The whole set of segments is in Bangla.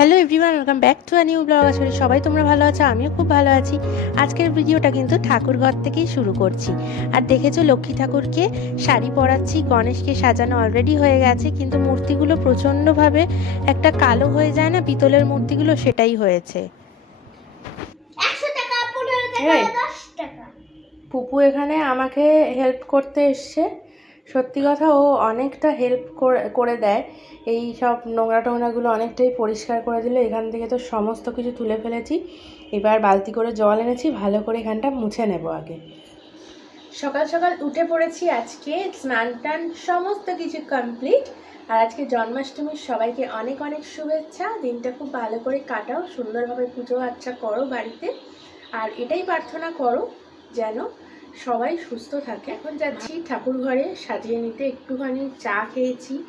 Hello everyone welcome back to a new blog আসলে সবাই তোমরা ভালো আছো আমিও খুব ভালো আছি। আজকের ভিডিওটা কিন্তু ঠাকুর ঘর থেকেই শুরু করছি। আর দেখেছ লক্ষ্মী ঠাকুরকে শাড়ি পরাচ্ছি গণেশকে সাজানো অলরেডি হয়ে গেছে কিন্তু মূর্তিগুলো প্রচণ্ডভাবে একটা কালো হয়ে যায় না পিতলের মূর্তিগুলো সেটাই হয়েছে। পুপু এখানে আমাকে হেল্প করতে এসছে। সত্যি কথা ও অনেকটা হেল্প করে দেয়। এই সব নোংরা টোংরাগুলো অনেকটাই পরিষ্কার করে দিল। এখান থেকে তো সমস্ত কিছু তুলে ফেলেছি। এবার বালতি করে জল এনেছি, ভালো করে এখানটা মুছে নেব আগে। সকাল সকাল উঠে পড়েছি আজকে, স্নান টান সমস্ত কিছু কমপ্লিট আর আজকে জন্মাষ্টমীর সবাইকে অনেক অনেক শুভেচ্ছা। দিনটা খুব ভালো করে কাটাও, সুন্দরভাবে পুজো আচ্ছা করো বাড়িতে। আর এটাই প্রার্থনা করো যেন সবাই সুস্থ থাকে। এখন যাচ্ছি ঠাকুর ঘরে সাজিয়ে নিতে। একটুখানি চা খেয়েছি।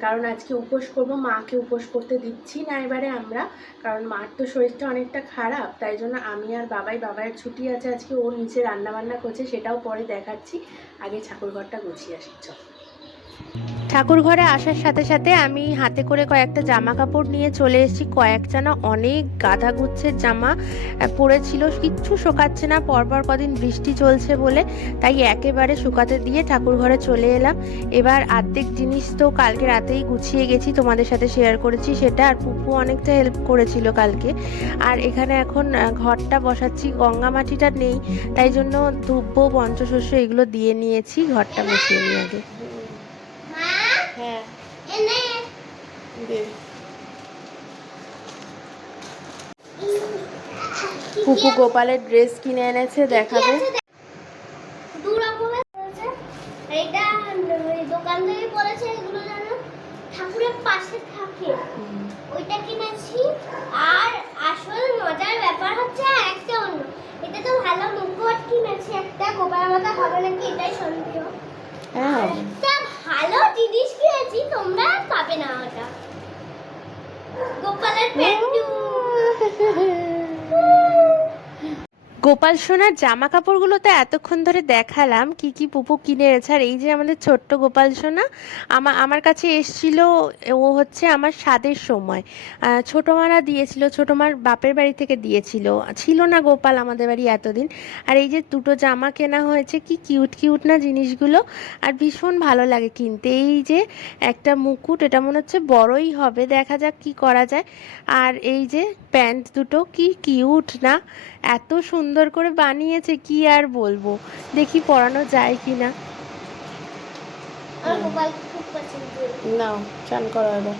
কারণ আজকে উপোস করব। মাকে উপোস করতে দিচ্ছি না এবারে আমরা। কারণ মার তো শরীরটা অনেকটা খারাপ। তাই জন্য আমি আর বাবাই বাবাইয়ের ছুটি আছে আজকে। ও নিচে রান্নাবান্না করছে, সেটাও পরে দেখাচ্ছি। আগে ঠাকুর ঘরটা গুছিয়ে আসি, চল। ঠাকুর ঘরে আসার সাথে সাথে আমি হাতে করে কয়েকটা জামা কাপড় নিয়ে চলে এসেছি। কয়েকটা না অনেক গাধা গুচ্ছের জামা পড়েছিল কিচ্ছু শোকাচ্ছে না। পরপর কদিন বৃষ্টি চলছে বলে, তাই একেবারে শুকাতে দিয়ে ঠাকুর ঘরে চলে এলাম। এবার আর্ধেক জিনিস তো কালকে রাতেই গুছিয়ে গেছি, তোমাদের সাথে শেয়ার করেছি সেটা, আর পুপু অনেকটা হেল্প করেছিল কালকে। আর এখানে এখন ঘরটা বসাচ্ছি, গঙ্গা মাটিটা নেই, তাই জন্য দুব্ব পঞ্চশস্য এগুলো দিয়ে নিয়েছি, ঘরটা বসিয়ে নিয়ে আগে। হ্যাঁ। পুপু গোপালের ড্রেস কিনে এনেছে দেখাবে। দু রকমের রয়েছে। দোকান থেকে পড়েছে এগুলো জানো ঠাকুরের পাশে থাকে। ওইটা কিনেছি। আর আসল মজার ব্যাপার হচ্ছে একটা অন্য। এটা তো ভালো মুখোট কিনেছি একটা গোপাল মাথা হবে নাকি এটাই সন্দেহ। হ্যাঁ একটা ভালো জিনিস কিনেছি তোমরা আর পাবে না ওটা গোপালের পেন্টু গোপাল সোনার জামা কাপড়গুলো তো এতক্ষণ ধরে দেখালাম কি কি পুপু কিনে এনেছে। আর এই যে আমাদের ছোট্ট গোপাল সোনা, আমা আমার কাছে এসছিল, ও হচ্ছে আমার স্বাদের সময়। ছোটো মারা দিয়েছিল, ছোটো মার বাপের বাড়ি থেকে দিয়েছিল। ছিল না গোপাল আমাদের বাড়ি এতদিন। আর এই যে দুটো জামা কেনা হয়েছে, কি কিউট কিউট না জিনিসগুলো। আর ভীষণ ভালো লাগে কিনতে। এই যে একটা মুকুট, এটা মনে হচ্ছে বড়ই হবে, দেখা যাক কি করা যায়। আর এই যে প্যান্ট দুটো, কি কিউট না, এত সুন্দর করে বানিয়েছে কি আর বলব? দেখি পরানো যায় কি না আমার গোপাল খুব পছন্দ। নাও চান করো এবার।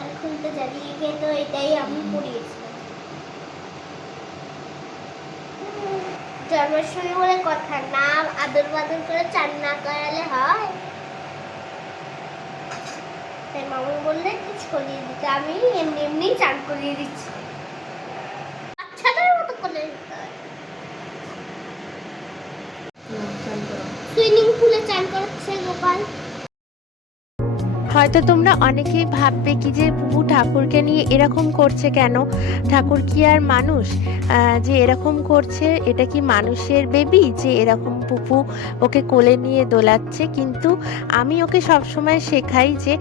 আর খুলতে জানি তো এটাই আমি পড়িয়েছিলাম জন্মাষ্টমী বলে কথা না আদর বাদর করে চান না করালে হয়। তাই মামু বললে কিছু করিয়ে দিতে। আমি এমনি এমনি চান করিয়ে দিচ্ছি বাচ্চাদের মতো করে দিতে হয়। চান করো সুইমিং পুলে চান করাচ্ছে গোপাল। হয়তো তোমরা অনেকেই ভাববে কি যে পুপু ঠাকুরকে নিয়ে এরকম করছে কেন? ঠাকুর কি আর মানুষ? যে এরকম করছে, এটা কি মানুষের বেবি যে এরকম পুপু ওকে কোলে নিয়ে দোলাচ্ছে। কিন্তু আমি ওকে সবসময় শেখাই যে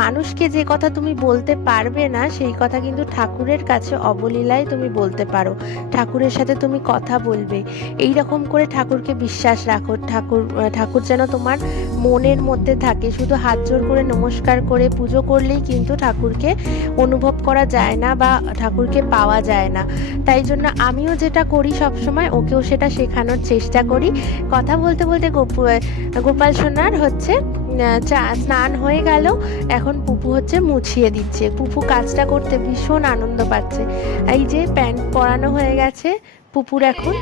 মানুষকে যে কথা তুমি বলতে পারবে না, সেই কথা কিন্তু ঠাকুরের কাছে অবলীলায় তুমি বলতে পারো। ঠাকুরের সাথে তুমি কথা বলবে। এই রকম করে ঠাকুরকে বিশ্বাস রাখো। ঠাকুর ঠাকুর যেন তোমার মনের মধ্যে থাকে। শুধু হাত জোর করে নমস্কার করে পুজো করলেই কিন্তু ঠাকুরকে অনুভব করা যায় না বা ঠাকুরকে পাওয়া যায় না। তাই জন্য আমিও যেটা করি সব সময় ওকেও সেটা শেখানোর চেষ্টা করি। কথা বলতে বলতে গোপু গোপাল সোনার হচ্ছে চা, স্নান হয়ে গেল, এখন পুপু হচ্ছে মুছিয়ে দিচ্ছে। পুপু কাজটা করতে ভীষণ আনন্দ পাচ্ছে। এই যে প্যান্ট পরানো হয়ে গেছে পুপুর এখন।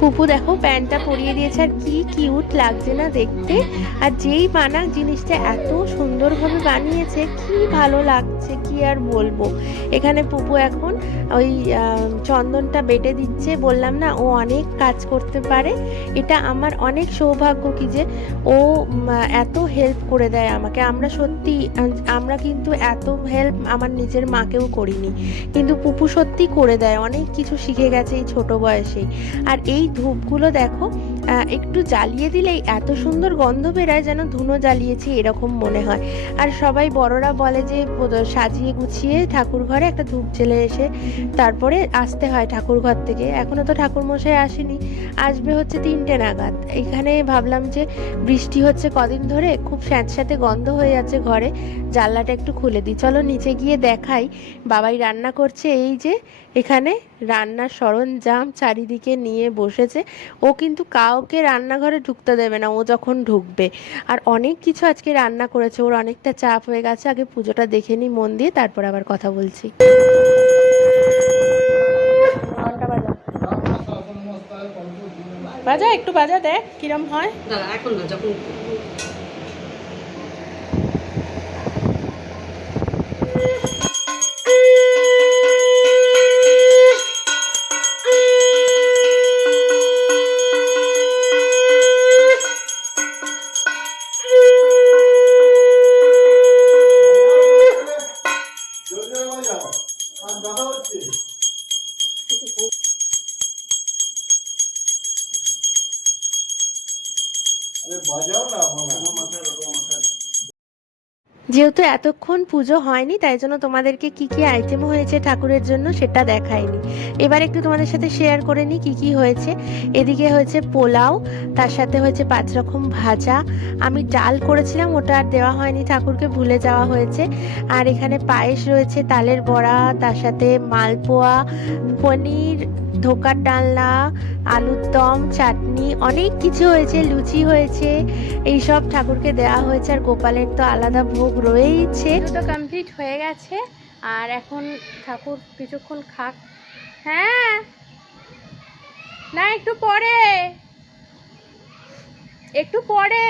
পুপু, দেখো, প্যান্টটা পরিয়ে দিয়েছে আর কি কিউট লাগছে না দেখতে। আর যেই বানাক জিনিসটা এত সুন্দরভাবে বানিয়েছে, কি ভালো লাগছে। কি আর বলব? এখানে পুপু এখন ওই চন্দনটা বেটে দিচ্ছে। বললাম না, ও অনেক কাজ করতে পারে। এটা আমার অনেক সৌভাগ্য কি যে ও এত হেল্প করে দেয় আমাকে। আমরা সত্যি, আমরা কিন্তু এত হেল্প আমার নিজের মাকেও করিনি। কিন্তু পুপু সত্যি করে দেয়। অনেক কিছু শিখে গেছে এই ছোট বয়সেই। আর এই ধূপগুলো দেখো একটু জ্বালিয়ে দিলেই এত সুন্দর গন্ধ বেরায় যেন ধুনো জ্বালিয়েছি এরকম মনে হয়। আর সবাই বড়রা বলে যে সাজিয়ে গুছিয়ে ঠাকুর ঘরে একটা ধূপ জেলে এসে তারপরে আসতে হয় ঠাকুর ঘর থেকে। এখনও তো ঠাকুর মশাই আসেনি। আসবে হচ্ছে তিনটে নাগাদ। এখানে ভাবলাম যে, বৃষ্টি হচ্ছে কদিন ধরে, খুব স্যাঁতস্যাঁতে গন্ধ হয়ে যাচ্ছে ঘরে। জানলাটা একটু খুলে দিই। চলো নিচে গিয়ে দেখাই। বাবাই রান্না করছে এই যে এখানে রান্নার সরঞ্জাম চারিদিকে নিয়ে বসেছে। ও কিন্তু কাউকে রান্নাঘরে ঢুকতে দেবে না ও যখন ঢুকবে। আর অনেক কিছু আজকে রান্না করেছে ওর অনেকটা চাপ হয়ে গেছে। আগে পুজোটা দেখে নিই মন দিয়ে তারপর আবার কথা বলছি। বাজা একটু বাজা দেখ কিরম হয়। এখন না যখন যেহেতু এতক্ষণ পুজো হয়নি তাই জন্য তোমাদেরকে কি কি আইটেম হয়েছে ঠাকুরের জন্য সেটা দেখায়নি এবার একটু তোমাদের সাথে শেয়ার করে নিই কি কি হয়েছে। এদিকে হয়েছে পোলাও তার সাথে হয়েছে পাঁচ রকম ভাজা। আমি ডাল করেছিলাম ওটা আর দেওয়া হয়নি ঠাকুরকে ভুলে যাওয়া হয়েছে। আর এখানে পায়েস রয়েছে তালের বড়া তার সাথে মালপোয়া পনির ধোকার ডালনা, আলুর দম, চাটনি, অনেক কিছু হয়েছে, লুচি হয়েছে, এইসব ঠাকুরকে দেওয়া হয়েছে আর গোপালের তো আলাদা ভোগ রয়েইছে। তো কমপ্লিট হয়ে গেছে, আর এখন ঠাকুর কিছুক্ষণ খাক। হ্যাঁ না, একটু পরে। একটু পরে।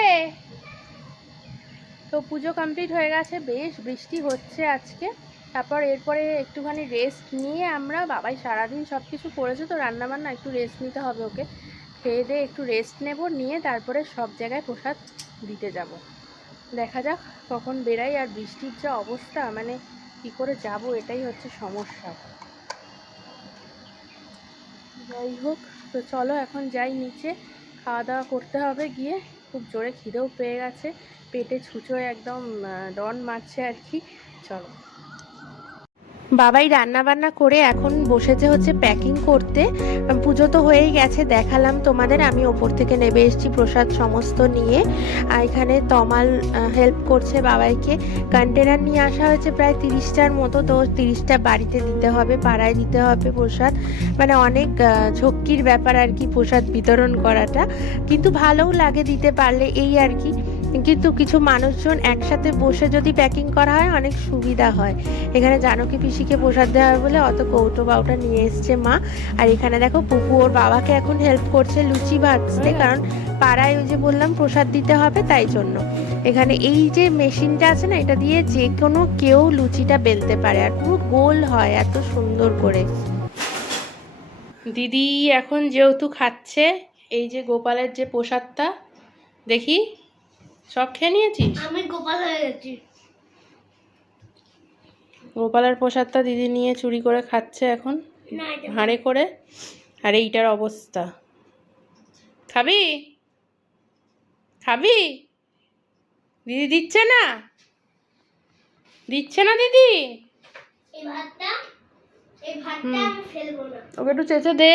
তো পুজো কমপ্লিট হয়ে গেছে, বেশ বৃষ্টি হচ্ছে আজকে। তারপর এরপরে একটুখানি রেস্ট নিয়ে আমরা, বাবাই সারাদিন সব কিছু করেছে তো রান্নাবান্না, একটু রেস্ট নিতে হবে ওকে। খেয়ে দিয়ে একটু রেস্ট নেব, নিয়ে তারপরে সব জায়গায় প্রসাদ দিতে যাব। দেখা যাক কখন বেরাই আর বৃষ্টির যা অবস্থা মানে কি করে যাব এটাই হচ্ছে সমস্যা। যাই হোক, তো চলো এখন যাই নিচে, খাওয়া দাওয়া করতে হবে গিয়ে। খুব জোরে খিদেও পেয়ে গেছে, পেটে ছুঁচোয় একদম ডন মারছে আর কি। চলো। বাবাই রান্না বান্না করে এখন বসেছে হচ্ছে প্যাকিং করতে। পুজো তো হয়েই গেছে, দেখালাম তোমাদের। আমি ওপর থেকে নেবে এসেছি প্রসাদ সমস্ত নিয়ে। আর এখানে তমাল হেল্প করছে বাবাইকে। কন্টেনার নিয়ে আসা হয়েছে প্রায় তিরিশটার মতো, তো তিরিশটা বাড়িতে দিতে হবে, পাড়ায় দিতে হবে প্রসাদ। মানে অনেক ঝক্কির ব্যাপার আর কি প্রসাদ বিতরণ করাটা। কিন্তু ভালোও লাগে দিতে পারলে, এই আর কি। কিন্তু কিছু মানুষজন একসাথে বসে যদি প্যাকিং করা হয় অনেক সুবিধা হয়। এখানে জানকী পিসিকে প্রসাদ দেওয়া হবে বলে অত কৌটো বাউটা নিয়ে এসছে মা। আর এখানে দেখো পুপু ওর বাবাকে এখন হেল্প করছে লুচি ভাজতে। কারণ পাড়ায় ওই যে বললাম প্রসাদ দিতে হবে তাই জন্য। এখানে এই যে মেশিনটা আছে না এটা দিয়ে যে কোনো কেউ লুচিটা বেলতে পারে। আর পুরো গোল হয় এত সুন্দর করে। দিদি এখন যেহেতু খাচ্ছে এই যে গোপালের যে প্রসাদটা দেখি। সব খেয়ে নিয়েছিস? আমি গোপাল হয়ে গেছি। গোপালের প্রসাদটা দিদি নিয়ে চুরি করে খাচ্ছে এখন হাঁড়ে করে আর এইটার অবস্থা। খাবি? খাবি? দিদি দিচ্ছে না? দিচ্ছে না দিদি? ওকে একটু চেঁচে দে।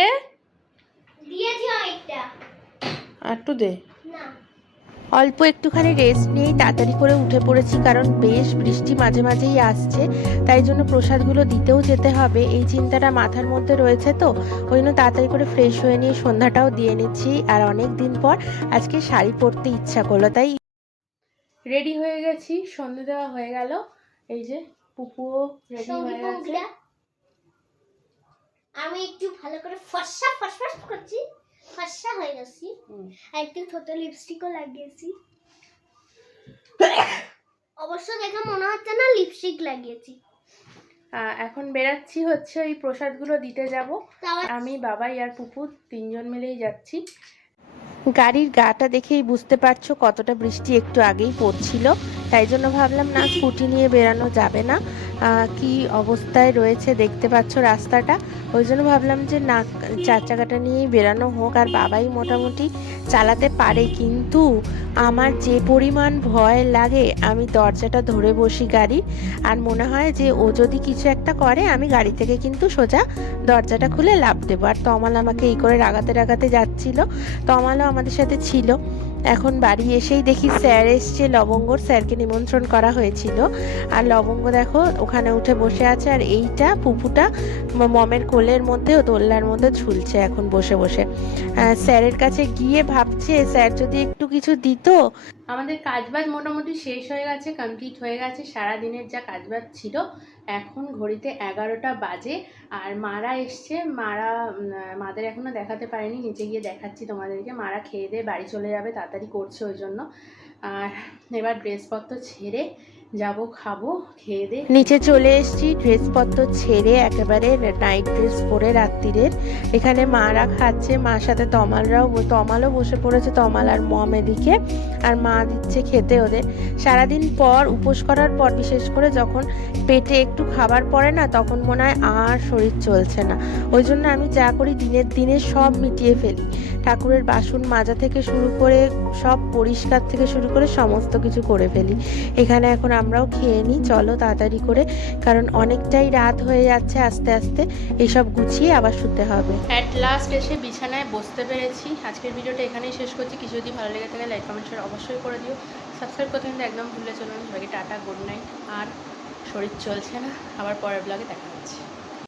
আর একটু দে। না। অল্প একটুখানি রেস্ট নিয়েই তাড়াতাড়ি করে উঠে পড়েছি কারণ বেশ বৃষ্টি মাঝে মাঝেই আসছে। তাই জন্য প্রসাদগুলো দিতেও যেতে হবে। এই চিন্তাটা মাথার মধ্যে রয়েছে তো ওই জন্য তাড়াতাড়ি করে ফ্রেশ হয়ে নিয়ে সন্ধ্যাটাও দিয়ে নিচ্ছি। আর অনেক দিন পর আজকে শাড়ি পরতে ইচ্ছা করল তাই রেডি হয়ে গেছি সন্ধে দেওয়া হয়ে গেল। এই যে পুপুও রেডি হয়ে গেছে। আমি একটু ভালো করে ফর্সা ফসফস করছি। ফর্সা হয়ে গেছি। আর একটু ছোট লিপস্টিকও লাগিয়েছি। অবশ্য দেখে মনে হচ্ছে না লিপস্টিক লাগিয়েছি। এখন বেরাচ্ছি হচ্ছে ওই প্রসাদগুলো দিতে যাব। আমি বাবাই আর পুপু তিনজন মিলেই যাচ্ছি। গাড়ির গাটা দেখেই বুঝতে পারছ কতটা বৃষ্টি একটু আগেই পড়ছিল। তাই জন্য ভাবলাম না স্কুটি নিয়ে বেরানো যাবে না। কি অবস্থায় রয়েছে দেখতে পাচ্ছ রাস্তাটা। ওই জন্য ভাবলাম যে না, চার চাকাটা নিয়েই বেরানো হোক। আর বাবাই মোটামুটি চালাতে পারে, কিন্তু আমার যে পরিমাণ ভয় লাগে, আমি দরজাটা ধরে বসি গাড়ি। আর মনে হয় যে ও যদি কিছু একটা করে, আমি গাড়ি থেকে কিন্তু সোজা দরজাটা খুলে লাভ দেবো। আর তমাল আমাকে এই করে রাগাতে রাগাতে যাচ্ছিল। তমালও আমাদের সাথে ছিল। এখন বাড়ি এসেই দেখি স্যার এসছে। লবঙ্গর স্যারকে নিমন্ত্রণ করা হয়েছিল। আর লবঙ্গ দেখো, ওখানে উঠে বসে আছে। আর এইটা পুপুটা মমের কোলের মধ্যে ও দোলনার মধ্যে ঝুলছে এখন বসে বসে। স্যারের কাছে গিয়ে ভাবছে, স্যার যদি একটু কিছু দিত। আমাদের কাজবাজ মোটামুটি শেষ হয়ে গেছে কমপ্লিট হয়ে গেছে। সারা দিনের যা কাজবাজ ছিল, এখন ঘড়িতে এগারোটা বাজে। আর মারা এসছে, মারা মাদের এখনও দেখাতে পারেনি, নিচে গিয়ে দেখাচ্ছি তোমাদেরকে। মারা খেয়ে দিয়ে বাড়ি চলে যাবে, তাড়াতাড়ি করছে ওই জন্য। আর এবার ড্রেসপত্র ছেড়ে যাব, খাব, খেয়ে দিয়ে নিচে চলে এসেছি, ড্রেসপত্র ছেড়ে একেবারে নাইট ড্রেস পরে রাত্রিরের। এখানে মারা খাচ্ছে, মার সাথে তমালরাও তমালও বসে পড়েছে, তমাল আর মম এদিকে। আর মা দিচ্ছে খেতে ওদের। সারাদিন পর, উপোস করার পর বিশেষ করে যখন পেটে একটু খাবার পড়ে না, তখন মনে হয় আর শরীর চলছে না। ওই জন্য আমি যা করি দিনের দিনে সব মিটিয়ে ফেলি। ঠাকুরের বাসন মাজা থেকে শুরু করে, সব পরিষ্কার থেকে শুরু করে সমস্ত কিছু করে ফেলি। এখানে এখন আমরাও খেয়ে নিই, চলো তাড়াতাড়ি করে, কারণ অনেকটাই রাত হয়ে যাচ্ছে আস্তে আস্তে। এসব গুছিয়ে আবার শুতে হবে। অ্যাট লাস্ট এসে বিছানায় বসতে পেরেছি। আজকের ভিডিওটা এখানেই শেষ করছি। কিছু যদি ভালো লেগে থাকে লাইক কমেন্ট শেয়ার অবশ্যই করে দিও। সাবস্ক্রাইব করতে কিন্তু একদম ভুলে চলুন সবাইকে টাটা গুড নাইট আর শরীর চলছে না। আবার পরের ব্লগে দেখা হচ্ছে।